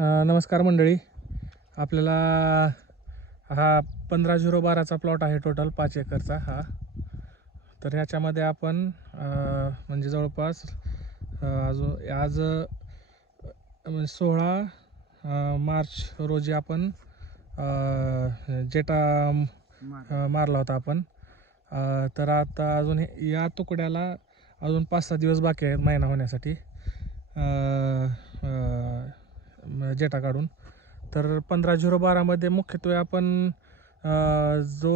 नमस्कार मंडळी. आपल्याला हा पंधरा झिरो बाराचा प्लॉट आहे टोटल पाच एकरचा हा. तर ह्याच्यामध्ये आपण म्हणजे जवळपास अजून आज म्हणजे सोळा मार्च रोजी आपण जेटा मारला होता आपण. तर आता अजून हे- या तुकड्याला अजून पाच सहा दिवस बाकी आहेत महिना होण्यासाठी. जेटा काढून. तर पंधरा झिरो बारामध्ये मुख्यत्वे आपण जो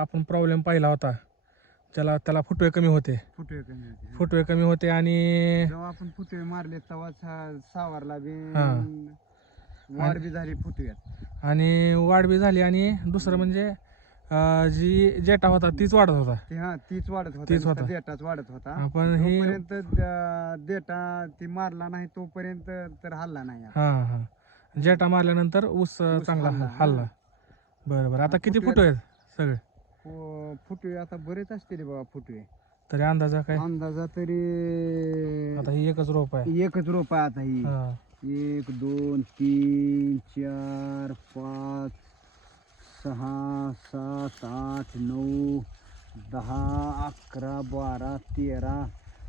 आपण प्रॉब्लेम पाहिला होता ज्याला त्याला फुटवे कमी होते. फुटवे कमी होते. फुटवे कमी होते आणि जेव्हा आपण फुटवे मारले तेव्हा सा- सावरला बी. वाढ बी झाली फुटव्यात. आणि वाढ बी झाली आणि दुसरं म्हणजे अ, जी जेटा होता तीच वाढत होता. ते हा तीच वाढत होता. तीच नुसता होता. देटाच वाढत होता. आपण हे जोपर्यंत द- देटा ती मारला नाही तोपर्यंत तर हल्ला नाही. हां हां. जेटा मारल्यानंतर ऊस ऊस चांगला हलला, हल्ला. बरं बरं आता किती फुटवे- फुटवे आहेत सगळे? फु- फुटवे आता बरेच असतील बाबा फुटवे. तरी अंदाजा काय? अंदाजा तरी आता ही एकच रोप आहे. एकच रोप आहे आता ही. हां. एक दोन तीन चार पाच सहा सात आठ नऊ दहा अकरा बारा तेरा.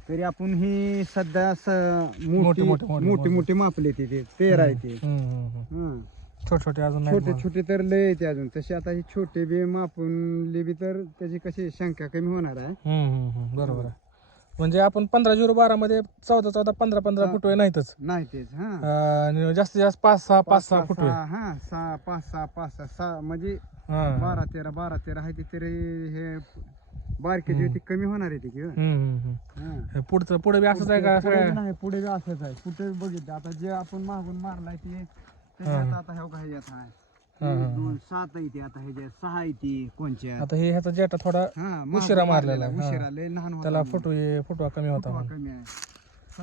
तरी आपण ही सध्या स- मोठी मोठी- मोठी- मोठी- मोठी मोठी. मापले ते ते. तेरा आहे ते. हम्म, हम्म, हम्म. हं. छोटे छोटे अजून छोटे छोटे तर लय येते अजून. तसे आता ही छोटे बी मापून बी तर त्याची कशी संख्या कमी होणार आहे. हम्म, हम्म, हम्म. बरोबर आहे. म्हणजे आपण पंधरा झिरो बारा मध्ये चौदा चौदा पंधरा पंधरा. फुटवे नाहीतच. नाही तेच हा. आणि जास्तीत जास्त पाच सहा पाच सहा फुटवे सहा हा सहा पाच सहा पाच सहा सहा म्हणजे हा. बारा तेरा बारा तेरा आहे ते तरी हे बारके जे ते कमी होणार आहे ते की, हम्म, हम्म, हम्म. हं. हे पुढचं पुढे बी असंच आहे का? पुढे बी सगळ्या नाही पुढे बी असंच आहे. कुठे बघितलं? आता जे आपण मागून मारलाय ते त्याच्यात आता हे काही येत आहे. हा, हा, एक, दोन सात येते आता ह्याच्या सहा येते कोणच्या? आता हे ह्याचा जेटा थोडा हा उशिरा मारलेला आहे, हा. उशिरा लय लहान होता त्याला. फुटवे फुटवा कमी होता फुटवा म्हणून. कमी आहे.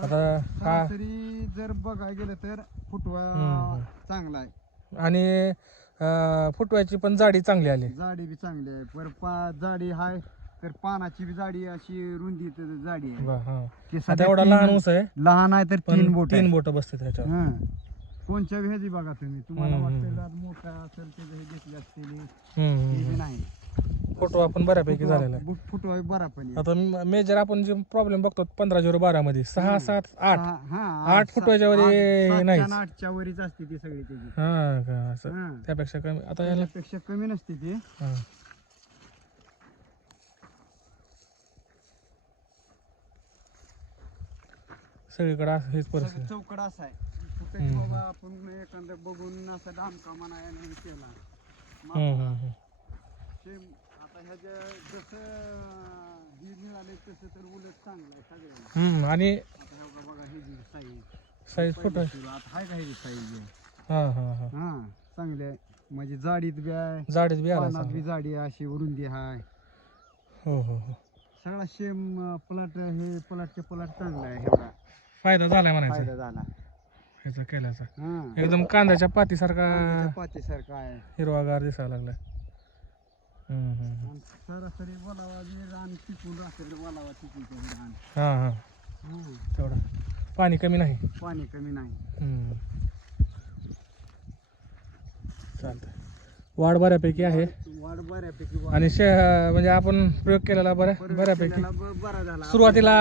आता हा. सरासरी जर बघायला गेलं तर फुटवा. चांगला आहे. आणि अं, फुटव्याची पण जाडी चांगली आली. जाडी बी चांगली आहे. पर पा जाडी आहे तर पानाची बी जाडी अशी रुंदी तर जाडी आहे. वा, हा. की आता सध्या एवढा तीन- लहान ऊस आहे लहान आहे तर तीन पण बोट तीन बोट बसते त्याच्यावर हं. कोणच्या ह्याची बघा तुम्ही तुम्हाला वाटतं. आज मोठा असेल ते हे घेतले असतील बी नाही हम्म. फुटवा पण बऱ्यापैकी झालेला आहे बु- फुटवा बी बरा आहे. आता मेजर आपण जे प्रॉब्लेम बघतो पंधरा झिरो बारा मध्ये सहा. सात आठ आठ फुटवाच्या वर हे. आणि आठच्या वरीच असते ती सगळी त्याची हा का असं. त्यापेक्षा कमी आता त्याच्यापेक्षा कमी नसते ती. सगळीकडे असं हेच परिस्थिती चौकड असा आहे बाबा आपण एखादं बघून असं डामकामा नाही केला. हम्म, आता ह्याच्या जसं ही मिळाले तसं तर उलट चांगलं आहे सगळ्यांना. हम्म आणि आता हे बघा बघा हे जी साईज साईज फुट आता आहे का हे साईज हा हा हा. हा चांगली आहे. म्हणजे जाडीत बी आहे जाडीत बी आला पानात बी चांगला. जाडी आहे अशी रुंदी आहे हो हो हो. सगळा सेम प्लॉट हे प्लॉटचे प्लॉट चांगला आहे एवढा. फायदा झालाय म्हणायचा. फायदा झाला. ह्याचा केल्याचा हा. एकदम कांद्याच्या पातीसारखा पातीसारखा आहे. हिरवागार दिसायला लागलाय. हम्म, हम्म, हम्म. आणि सरासरी बोलावा जे रान टिकून राहते बोलावा टिकून रान. हा हा. हं. तेवढा. पाणी कमी नाही. पाणी कमी नाही. हम्म. चालतंय. वाढ बऱ्यापैकी आहे. वाढ बऱ्यापैकी वाढ. आणि शे म्हणजे आपण प्रयोग केलेला बऱ्या बऱ्यापैकी. केलेला ब- बरा झाला. सुरुवातीला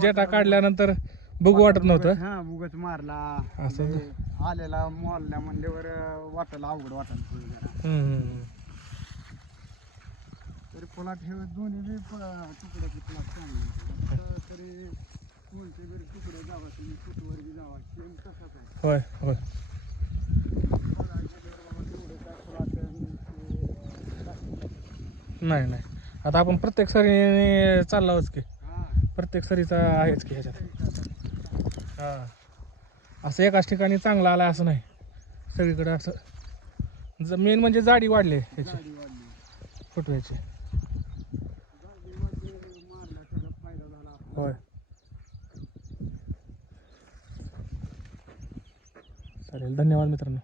जेटा काढल्यानंतर बघू वाटत नव्हतं. हा उगच मारला. असं म्हणजे आलेला मोडल्या म्हणल्यावर वाटायला अवघड वाटायला थोडं जरा. हम्म. तरी पुन्हा ठेव दोन्ही बी तुकडे पुन्हा चांगले आता तरी कोणते बी तुकडे जावा तुम्ही फुटवर बी जावा सेम तसाच आहे होय होय. बाबा तेवढं काय ते- नाही नाही. आता आपण प्रत्येक सरी चाललाच की. हा. प्रत्येक सरीचा आहेच की ह्याच्यात. हा असं एकाच ठिकाणी चांगला आला असं नाही. सगळीकडे असं. मेन म्हणजे जाडी वाढली वाढली. फुटव्याची. होय. चालेल धन्यवाद मित्रांनो.